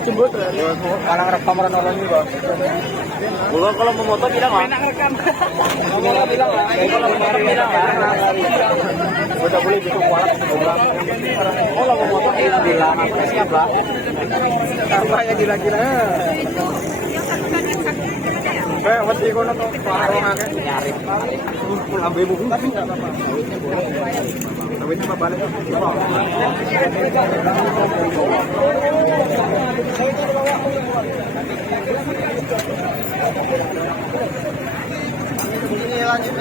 Jembut kalau rekam orang ini bang. Kalau mau moto bilang lah. Enak rekam. Bilang lah. Kalau mau moto bilang lah. Udah boleh gitu kualat. Kalau mau moto bilang siap lah. Kampanye gila-gila. Mesti kono to warung akeh nyari. Lambe buku tapi enggak apa-apa. Tapi cuma balik. Ini lanjut